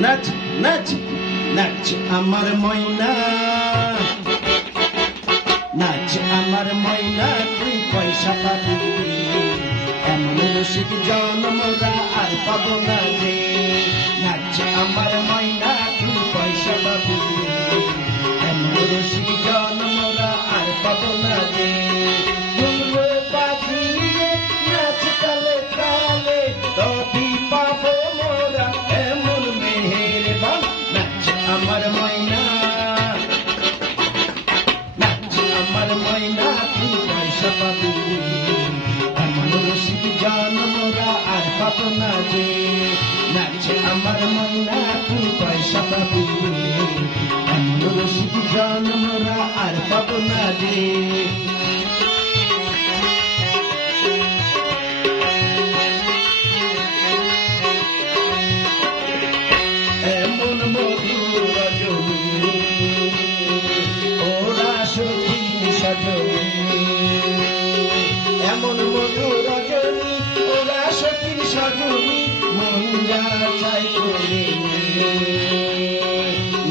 নাচ নাচ নাচ আমার ময়না, নাচ আমার ময়না, তুই পয়সা পাবি, এমন রসিক জনমরা আর পাবো না রে। নাচ আমার ময়না, তুই পয়সা পাবি, এমন রসিক জনমরা আর পাবো না রে। ঘুমরো পাখি নাচ তালে তালে, তবে পাবো মোরা এমন মেহেরবান। নাচ আমার ময়না, নাচ আমার ময়না, তুই পয়সা পাবি, এমন রসিক জনমরা আর পাবো না রে। নাচ আমার ময়না, তুই পয়সা পাবি, এমন রসিক জনমরা আর পাবো না রে। এমন মধুর রজনী, ওরা সখী সজনী, এমন মধুর রজনী, ওরা সখী সজনী, মন যা চাই করে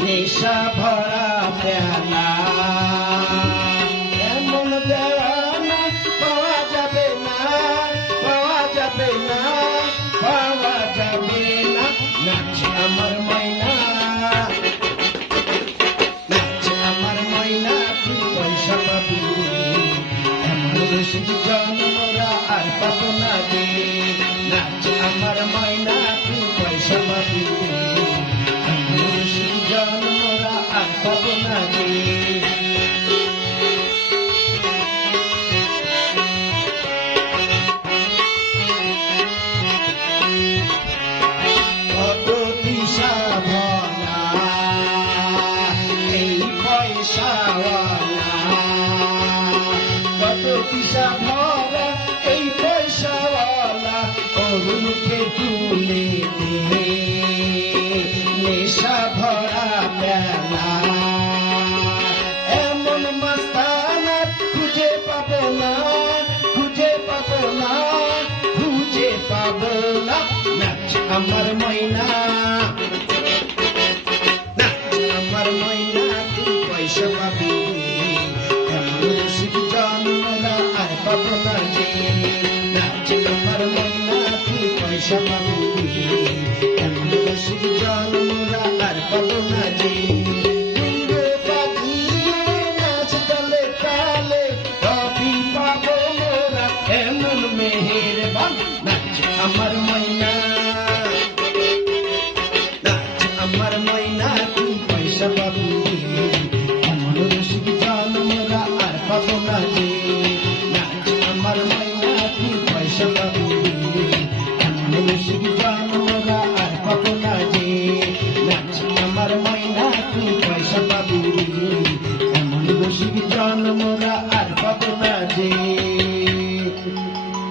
নেশা ভরা পেয়ালা। এমন দেওয়ানা পাওয়া যাবে না, পাওয়া যাবে না, পাওয়া যাবে না। নাচ আমার ময়না, নাচ আমার ময়না, তুই পয়সা পাবি, এমন রসিক জনমরা আর পাবো না রে। নাচ আমার ময়না, তুই পয়সা পাবি, এমন রসিক জনমরা আর পাবো না রে। কত দিশা ভরা এই পয়সাওয়ালা, কত দিশা ভরা এই পয়সাওয়ালা, অরুণকে তুলে দে নেশা ভরা বেলা। এমন মাস্তানা খুঁজে পাবো না, খুঁজে পাবো না, খুঁজে পাবো না। নাচ আমার ময়না, নাচ আমার ময়না, তুই পয়সা পাবি, এমন রসিক জনমরা আর পাবো না রে। নাচ আমার ময়না, তুই পয়সা পাবি, এমন রসিক জনমরা আর পাবো না রে। ঘুমরো পাখি নাচ তালে তালে, তবে পাবো মোরা এমন মেহেরবান। নাচ আমার ময়না, নাচ আমার ময়না, তুই পয়সা পাবি, এমন রসিক জনমরা আর পাবো না রে। নাচ আমার ময়না, তুই পয়সা পাবি, এমন রসিক জনমরা আর পাবো না রে। নাচ আমার ময়না, তুই পয়সা পাবি, এমন রসিক জনমরা